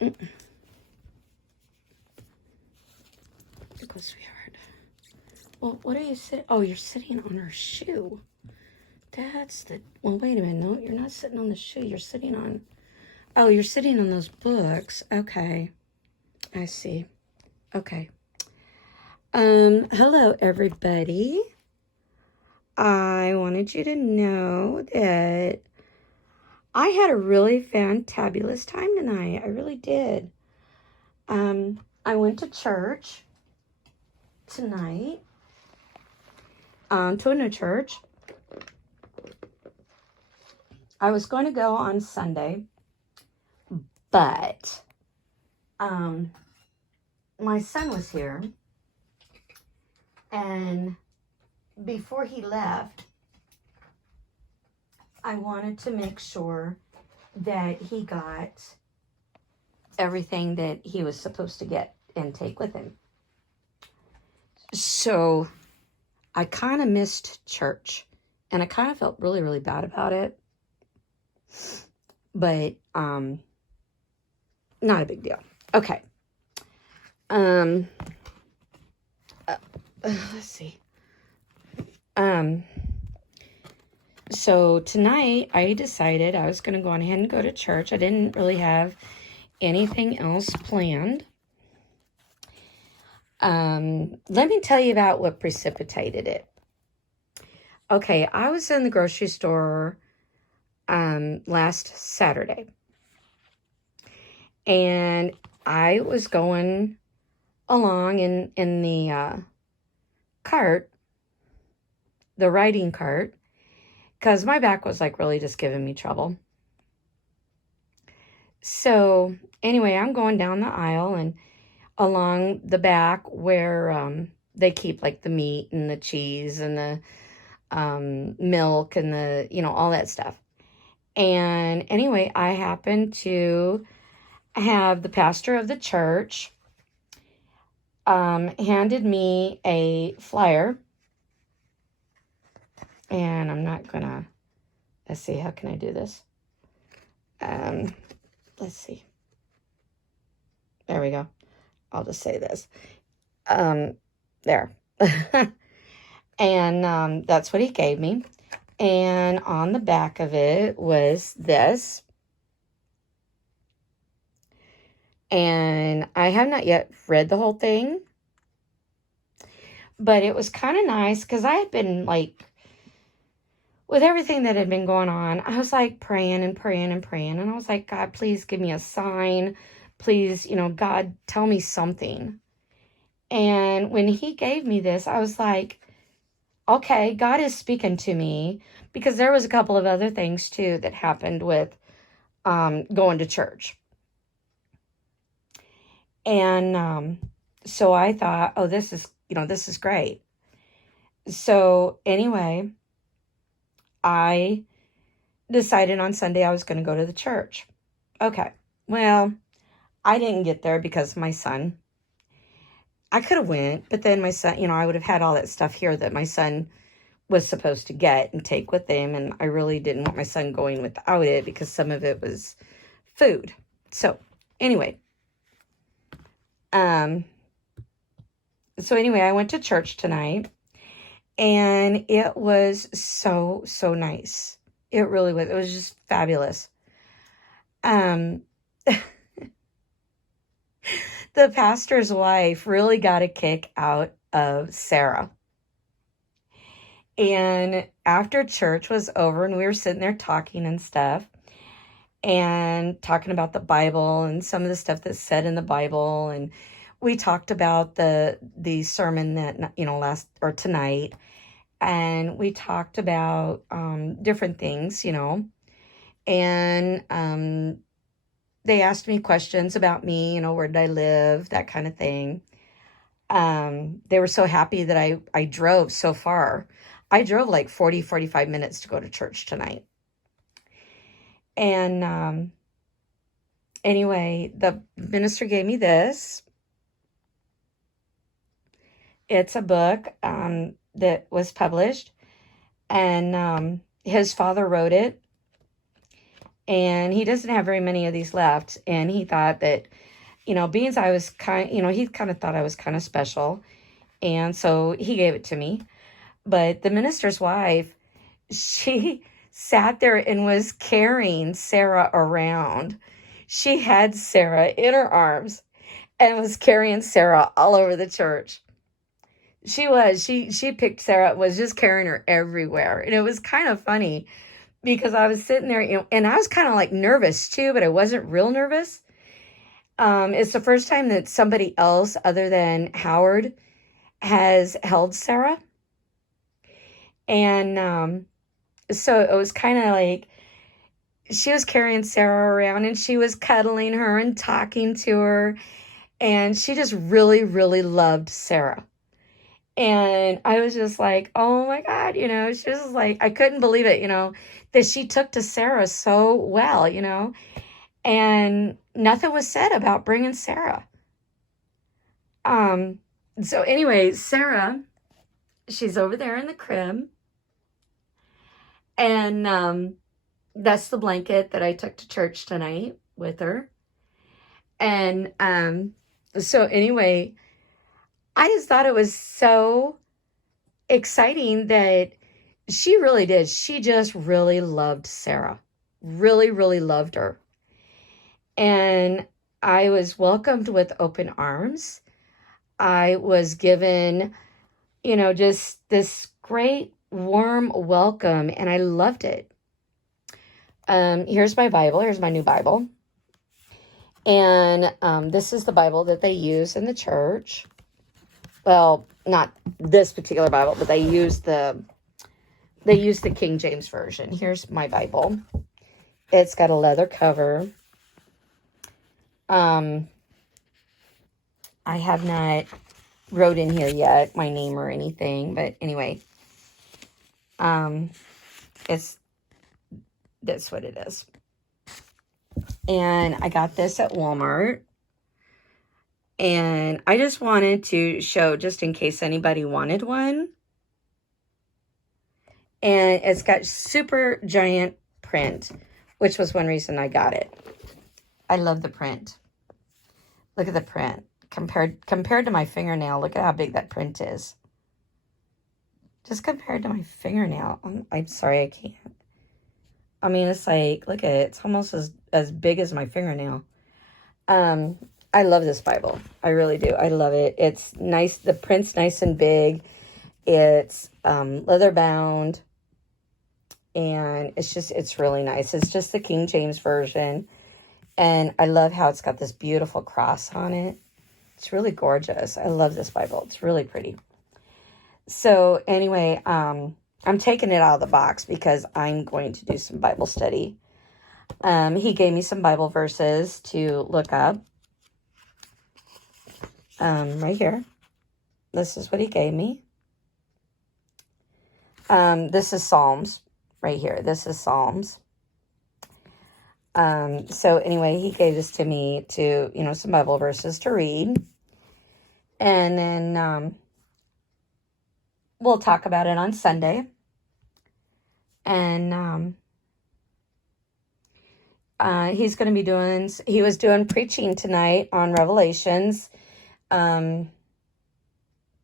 Go, sweetheart. Well, what are you sitting? Oh, you're sitting on her shoe. That's the. Well, wait a minute. No, you're not sitting on the shoe. You're sitting on. Oh, you're sitting on those books. Okay. I see. Okay. Hello, everybody. I wanted you to know that I had a really fantabulous time tonight. I really did. I went to church tonight, to a new church. I was going to go on Sunday, but my son was here, and before he left, I wanted to make sure that he got everything that he was supposed to get and take with him. So I kind of missed church, and I kind of felt really, really bad about it. But not a big deal. Okay. Let's see. So tonight I decided I was going to go on ahead and go to church. I didn't really have anything else planned. Let me tell you about what precipitated it. Okay, I was in the grocery store last Saturday, and I was going along in the cart, the riding cart, because my back was like really just giving me trouble. So anyway, I'm going down the aisle and along the back where they keep like the meat and the cheese and the milk and the, all that stuff. And anyway, I happened to have the pastor of the church handed me a flyer. And I'm not gonna, let's see, how can I do this? Let's see. There we go. I'll just say this. There. And that's what he gave me. And on the back of it was this. And I have not yet read the whole thing. But it was kind of nice because I had been like, with everything that had been going on, I was like praying and praying and praying. And I was like, God, please give me a sign. Please, God, tell me something. And when he gave me this, I was like, okay, God is speaking to me, because there was a couple of other things too that happened with going to church. And so I thought, oh, this is great. So anyway, I decided on Sunday I was going to go to the church. Okay, well, I didn't get there because my son, I could have went, but then my son, I would have had all that stuff here that my son was supposed to get and take with him. And I really didn't want my son going without it because some of it was food. So anyway, I went to church tonight, and it was so, so nice. It really was. It was just fabulous. The pastor's wife really got a kick out of Sarah. And after church was over and we were sitting there talking and stuff, and talking about the Bible and some of the stuff that's said in the Bible, and we talked about the sermon that tonight, and we talked about different things, and they asked me questions about me, where did I live, that kind of thing. They were so happy that I drove so far. I drove like 45 minutes to go to church tonight. And anyway, the minister gave me this. It's a book that was published, and his father wrote it. and he doesn't have very many of these left. And he thought that, being I was he kind of thought I was kind of special. And so he gave it to me. But the minister's wife, she sat there and was carrying Sarah around. She had Sarah in her arms and was carrying Sarah all over the church. She picked Sarah, was just carrying her everywhere. And it was kind of funny because I was sitting there, and I was kind of like nervous too, but I wasn't real nervous. It's the first time that somebody else other than Howard has held Sarah. And so it was kind of like she was carrying Sarah around and she was cuddling her and talking to her. And she just really, really loved Sarah. And I was just like, oh my God, she was like, I couldn't believe it, that she took to Sarah so well, and nothing was said about bringing Sarah. So anyway, Sarah, she's over there in the crib, and that's the blanket that I took to church tonight with her. And so anyway, I just thought it was so exciting that she really did. She just really loved Sarah. Really, really loved her. And I was welcomed with open arms. I was given, just this great warm welcome, and I loved it. Here's my Bible. Here's my new Bible. And this is the Bible that they use in the church. Well, not this particular Bible, but they use the King James Version. Here's my Bible. It's got a leather cover. I have not wrote in here yet my name or anything, but anyway, it's that's what it is. And I got this at Walmart. And I just wanted to show, just in case anybody wanted one. And it's got super giant print, which was one reason I got it. I love the print. Look at the print. Compared to my fingernail, look at how big that print is. Just compared to my fingernail. I'm sorry, I can't. I mean, it's like, look at it. It's almost as big as my fingernail. I love this Bible. I really do. I love it. It's nice. The print's nice and big. It's leather bound. And it's really nice. It's just the King James Version. And I love how it's got this beautiful cross on it. It's really gorgeous. I love this Bible. It's really pretty. So anyway, I'm taking it out of the box because I'm going to do some Bible study. He gave me some Bible verses to look up. Right here. This is what he gave me. This is Psalms right here. This is Psalms. So anyway, he gave this to me to, some Bible verses to read. And then, we'll talk about it on Sunday. And, he was doing preaching tonight on Revelations,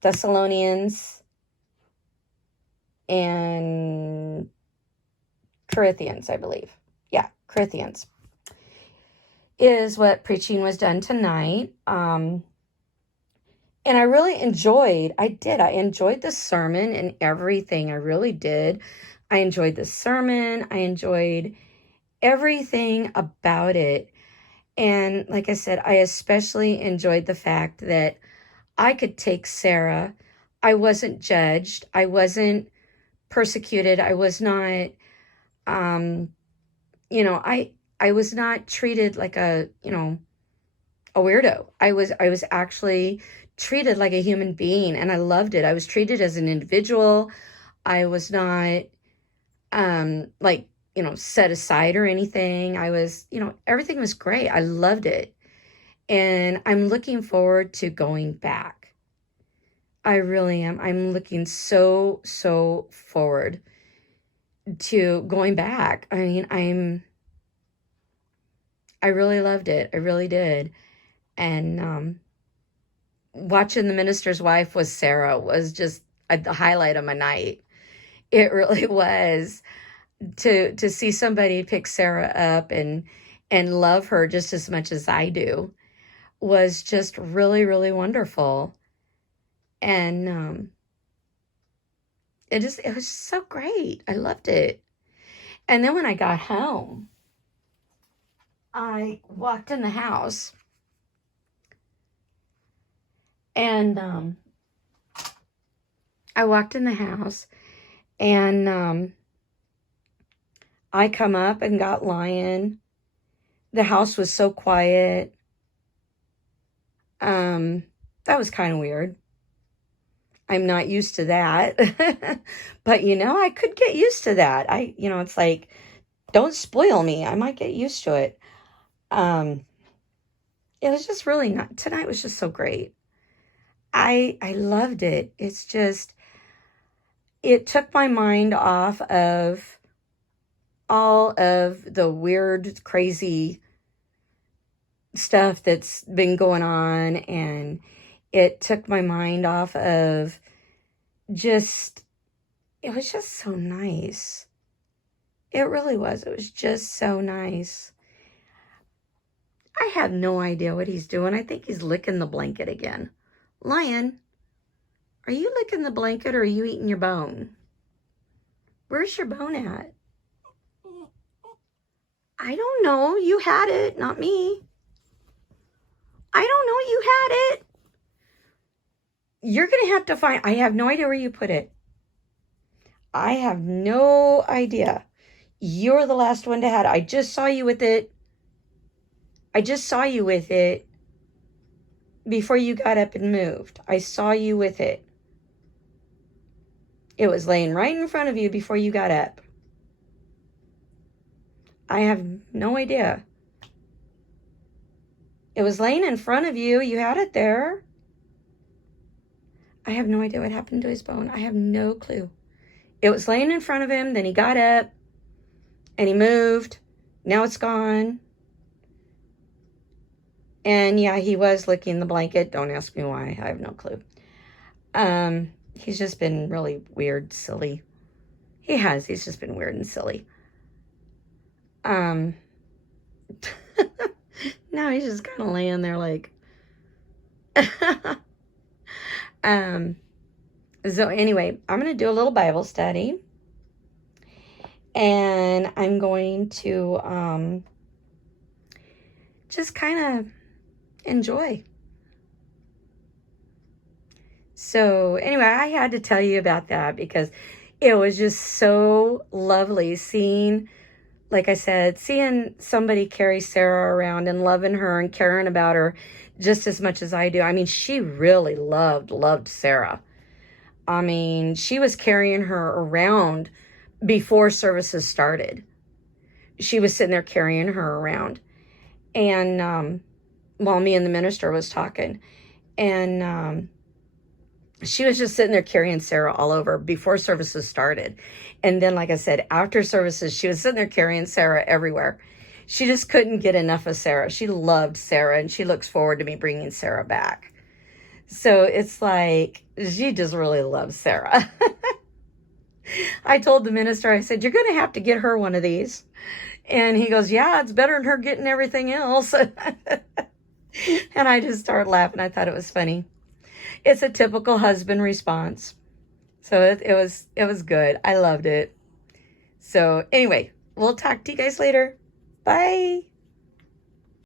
Thessalonians, and Corinthians, I believe. Yeah, Corinthians is what preaching was done tonight. And I really enjoyed the sermon and everything. I really did. I enjoyed the sermon. I enjoyed everything about it. And like I said, I especially enjoyed the fact that I could take Sarah. I wasn't judged. I wasn't persecuted. I was not, I was not treated like a weirdo. I was actually treated like a human being, and I loved it. I was treated as an individual. I was not, set aside or anything. I was, everything was great. I loved it. And I'm looking forward to going back. I really am. I'm looking so forward to going back. I mean, I really loved it. I really did. And watching The Minister's Wife with Sarah was just the highlight of my night. It really was. To see somebody pick Sarah up and love her just as much as I do was just really, really wonderful. And it was so great. I loved it. And then when I got home, I walked in the house and I walked in the house and I come up and got Lion. The house was so quiet. That was kind of weird. I'm not used to that. But I could get used to that. It's like, don't spoil me. I might get used to it. It was just really not, tonight was just so great. I loved it. It's just, it took my mind off of all of the weird, crazy stuff that's been going on, and it took my mind off of just, it was just so nice. It really was. It was just so nice. I have no idea what he's doing. I think he's licking the blanket again. Lion, are you licking the blanket or are you eating your bone? Where's your bone at? I don't know. You had it, not me. I don't know. You had it. You're going to have to find, I have no idea where you put it. I have no idea. You're the last one to have it. I just saw you with it. I just saw you with it before you got up and moved. I saw you with it. It was laying right in front of you before you got up. I have no idea. It was laying in front of you. You had it there. I have no idea what happened to his bone. I have no clue. It was laying in front of him. Then he got up and he moved. Now it's gone. And yeah, he was licking the blanket. Don't ask me why. I have no clue. He's just been really weird, silly. He has. He's just been weird and silly. Now he's just kind of laying there like. So anyway, I'm going to do a little Bible study. And I'm going to just kind of enjoy. So anyway, I had to tell you about that because it was just so lovely seeing, like I said, seeing somebody carry Sarah around and loving her and caring about her just as much as I do. I mean, she really loved Sarah. I mean, she was carrying her around before services started. She was sitting there carrying her around. And while me and the minister was talking. And she was just sitting there carrying Sarah all over before services started. And then, like I said, after services, she was sitting there carrying Sarah everywhere. She just couldn't get enough of Sarah. She loved Sarah, and she looks forward to me bringing Sarah back. So it's like, she just really loves Sarah. I told the minister, I said, you're going to have to get her one of these. And he goes, yeah, it's better than her getting everything else. And I just started laughing. I thought it was funny. It's a typical husband response. So it was good. I loved it. So anyway, we'll talk to you guys later. Bye.